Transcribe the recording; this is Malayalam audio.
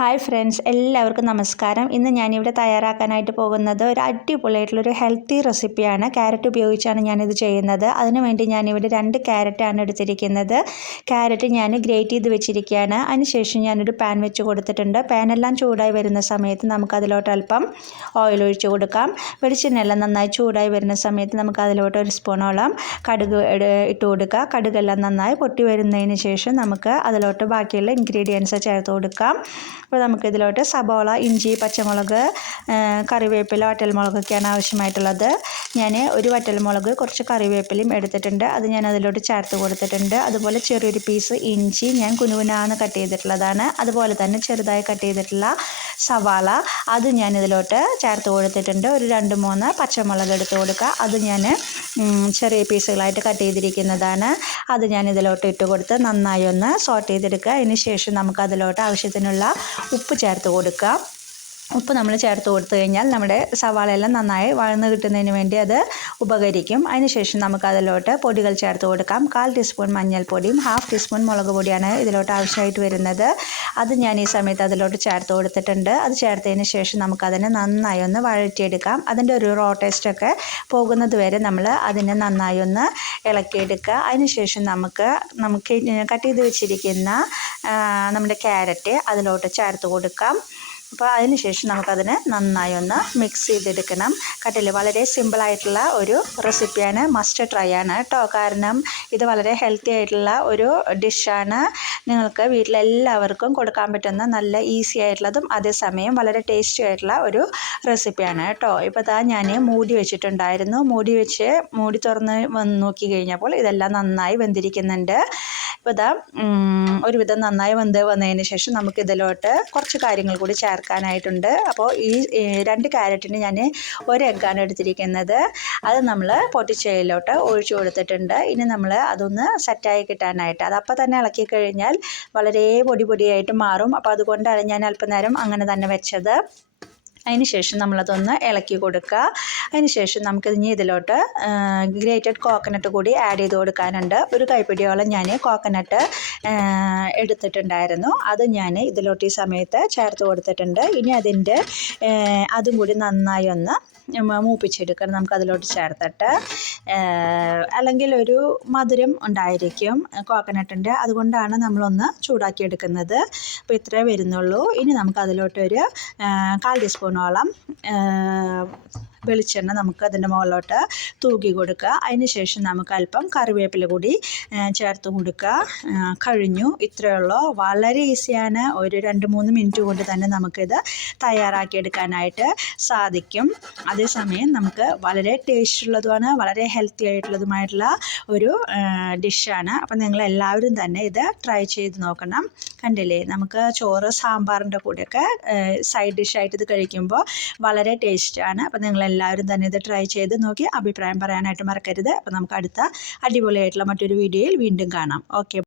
ഹായ് ഫ്രണ്ട്സ്, എല്ലാവർക്കും നമസ്കാരം. ഇന്ന് ഞാനിവിടെ തയ്യാറാക്കാനായിട്ട് പോകുന്നത് ഒരു അടിപൊളിയായിട്ടുള്ളൊരു ഹെൽത്തി റെസിപ്പിയാണ്. ക്യാരറ്റ് ഉപയോഗിച്ചാണ് ഞാനിത് ചെയ്യുന്നത്. അതിനുവേണ്ടി ഞാനിവിടെ 2 ക്യാരറ്റാണ് എടുത്തിരിക്കുന്നത്. ക്യാരറ്റ് ഞാൻ ഗ്രേറ്റ് ചെയ്ത് വെച്ചിരിക്കുകയാണ്. അതിനുശേഷം ഞാനൊരു പാൻ വെച്ച് കൊടുത്തിട്ടുണ്ട്. പാനെല്ലാം ചൂടായി വരുന്ന സമയത്ത് നമുക്കതിലോട്ട് അല്പം ഓയിൽ ഒഴിച്ച് കൊടുക്കാം. വെളിച്ചെണ്ണയെല്ലാം നന്നായി ചൂടായി വരുന്ന സമയത്ത് നമുക്കതിലോട്ട് ഒരു സ്പൂണോളം കടുക് ഇട്ട് കൊടുക്കുക. കടുകെല്ലാം നന്നായി പൊട്ടി വരുന്നതിന് ശേഷം നമുക്ക് അതിലോട്ട് ബാക്കിയുള്ള ഇൻഗ്രീഡിയൻസ് ചേർത്ത് കൊടുക്കാം. അപ്പോൾ നമുക്കിതിലോട്ട് സബോള, ഇഞ്ചി, പച്ചമുളക്, കറിവേപ്പില, വറ്റൽമുളകൊക്കെയാണ് ആവശ്യമായിട്ടുള്ളത്. ഞാൻ ഒരു വറ്റൽമുളക്, കുറച്ച് കറിവേപ്പിലയും എടുത്തിട്ടുണ്ട്. അത് ഞാൻ അതിലോട്ട് ചേർത്ത് കൊടുത്തിട്ടുണ്ട്. അതുപോലെ ചെറിയൊരു പീസ് ഇഞ്ചി ഞാൻ കുനുകുനാന്ന് കട്ട് ചെയ്തിട്ടുള്ളതാണ്. അതുപോലെ തന്നെ ചെറുതായി കട്ട് ചെയ്തിട്ടുള്ള സവാള അത് ഞാൻ ഇതിലോട്ട് ചേർത്ത് കൊടുത്തിട്ടുണ്ട്. ഒരു 2-3 പച്ചമുളക് എടുത്ത് കൊടുക്കുക. അത് ഞാൻ ചെറിയ പീസുകളായിട്ട് കട്ട് ചെയ്തിരിക്കുന്നതാണ്. അത് ഞാൻ ഇതിലോട്ട് ഇട്ട് കൊടുത്ത് നന്നായി ഒന്ന് സോട്ട് ചെയ്തെടുക്കുക. അതിന് ശേഷം നമുക്കതിലോട്ട് ആവശ്യത്തിനുള്ള ഉപ്പ് ചേർത്ത് കൊടുക്കുക. ഉപ്പ് നമ്മൾ ചേർത്ത് കൊടുത്തു കഴിഞ്ഞാൽ നമ്മുടെ സവാളയെല്ലാം നന്നായി വഴന്ന് കിട്ടുന്നതിന് വേണ്ടി അത് ഉപകരിക്കും. അതിനുശേഷം നമുക്കതിലോട്ട് പൊടികൾ ചേർത്ത് കൊടുക്കാം. 1/4 ടീസ്പൂൺ മഞ്ഞൾപ്പൊടിയും 1/2 ടീസ്പൂൺ മുളക് പൊടിയാണ് ഇതിലോട്ട് ആവശ്യമായിട്ട് വരുന്നത്. അത് ഞാൻ ഈ സമയത്ത് അതിലോട്ട് ചേർത്ത് കൊടുത്തിട്ടുണ്ട്. അത് ചേർത്തതിന് ശേഷം നമുക്കതിനെ നന്നായി ഒന്ന് വഴറ്റിയെടുക്കാം. അതിൻ്റെ ഒരു റോ ടേസ്റ്റൊക്കെ പോകുന്നത് വരെ നമ്മൾ അതിനെ നന്നായി ഒന്ന് ഇളക്കിയെടുക്കുക. അതിനുശേഷം നമുക്ക് കട്ട് ചെയ്ത് വെച്ചിരിക്കുന്ന നമ്മുടെ ക്യാരറ്റ് അതിലോട്ട് ചേർത്ത് കൊടുക്കാം. അപ്പോൾ അതിന് ശേഷം നമുക്കതിനെ നന്നായി ഒന്ന് മിക്സ് ചെയ്തെടുക്കണം. കണ്ടില്ലേ, വളരെ സിമ്പിളായിട്ടുള്ള ഒരു റെസിപ്പിയാണ്. മസ്റ്റ് ട്രൈ ആണ് കേട്ടോ. കാരണം ഇത് വളരെ ഹെൽത്തി ആയിട്ടുള്ള ഒരു ഡിഷാണ്. നിങ്ങൾക്ക് വീട്ടിലെല്ലാവർക്കും കൊടുക്കാൻ പറ്റുന്ന നല്ല ഈസി ആയിട്ടുള്ളതും അതേസമയം വളരെ ടേസ്റ്റി ആയിട്ടുള്ള ഒരു റെസിപ്പിയാണ് കേട്ടോ. ഇപ്പോൾ ഇതാ ഞാൻ മൂടി വെച്ചിട്ടുണ്ടായിരുന്നു. മൂടി തുറന്ന് നോക്കി കഴിഞ്ഞപ്പോൾ ഇതെല്ലാം നന്നായി വെന്തിരിക്കുന്നുണ്ട്. ഇപ്പോൾ ഇതാ ഒരുവിധം നന്നായി വന്നതിന് ശേഷം നമുക്കിതിലോട്ട് കുറച്ച് കാര്യങ്ങൾ കൂടി ചേർക്കാനായിട്ടുണ്ട്. അപ്പോൾ ഈ 2 ക്യാരറ്റിന് ഞാൻ 1 എഗ്ഗാണ് എടുത്തിരിക്കുന്നത്. അത് നമ്മൾ പൊട്ടിച്ചതിലോട്ട് ഒഴിച്ചു കൊടുത്തിട്ടുണ്ട്. ഇനി നമ്മൾ അതൊന്ന് സെറ്റായി കിട്ടാനായിട്ട് അതപ്പോൾ തന്നെ ഇളക്കി കഴിഞ്ഞാൽ വളരെ പൊടിയായിട്ട് മാറും. അപ്പോൾ അതുകൊണ്ടാണ് ഞാൻ അല്പനേരം അങ്ങനെ തന്നെ വെച്ചത്. അതിന് ശേഷം നമ്മളതൊന്ന് ഇളക്കി കൊടുക്കുക. അതിന് ശേഷം നമുക്കിനി ഇതിലോട്ട് ഗ്രേറ്റഡ് കോക്കനട്ട് കൂടി ആഡ് ചെയ്ത് കൊടുക്കാനുണ്ട്. ഒരു കൈപ്പിടിയോളം ഞാൻ കോക്കനട്ട് എടുത്തിട്ടുണ്ടായിരുന്നു. അത് ഞാൻ ഇതിലോട്ട് ഈ സമയത്ത് ചേർത്ത് കൊടുത്തിട്ടുണ്ട്. ഇനി അതും കൂടി നന്നായി ഒന്ന് മൂപ്പിച്ചെടുക്കണം നമുക്കതിലോട്ട് ചേർത്തിട്ട്. അല്ലെങ്കിൽ ഒരു മധുരം ഉണ്ടായിരിക്കും കോക്കനട്ടിൻ്റെ, അതുകൊണ്ടാണ് നമ്മളൊന്ന് ചൂടാക്കിയെടുക്കുന്നത്. അപ്പോൾ ഇത്രേ വരുന്നുള്ളൂ. ഇനി നമുക്കതിലോട്ടൊരു 1/4 ടീസ്പൂണോളം വെളിച്ചെണ്ണ നമുക്ക് അതിൻ്റെ മുകളിലോട്ട് തൂക്കി കൊടുക്കുക. അതിന് ശേഷം നമുക്ക് അല്പം കറിവേപ്പില കൂടി ചേർത്ത് കൊടുക്കുക. കഴിഞ്ഞു, ഇത്രയേ ഉള്ളൂ. വളരെ ഈസിയാണ്. ഒരു 2-3 മിനിറ്റ് കൊണ്ട് തന്നെ നമുക്കിത് തയ്യാറാക്കിയെടുക്കാനായിട്ട് സാധിക്കും. അതേസമയം നമുക്ക് വളരെ ടേസ്റ്റുള്ളതുമാണ്, വളരെ ഹെൽത്തി ആയിട്ടുള്ളതുമായിട്ടുള്ള ഒരു ഡിഷാണ്. അപ്പം നിങ്ങളെല്ലാവരും തന്നെ ഇത് ട്രൈ ചെയ്ത് നോക്കണം. കണ്ടില്ലേ, നമുക്ക് ചോറ് സാമ്പാറിൻ്റെ കൂടെയൊക്കെ സൈഡ് ഡിഷായിട്ട് ഇത് കഴിക്കുമ്പോൾ വളരെ ടേസ്റ്റാണ്. അപ്പം നിങ്ങളെല്ലാവരും തന്നെ ഇത് ട്രൈ ചെയ്ത് നോക്കി അഭിപ്രായം പറയാനായിട്ട് മറക്കരുത്. അപ്പോൾ നമുക്ക് അടുത്ത അടിപൊളിയായിട്ടുള്ള മറ്റൊരു വീഡിയോയിൽ വീണ്ടും കാണാം. ഓക്കെ.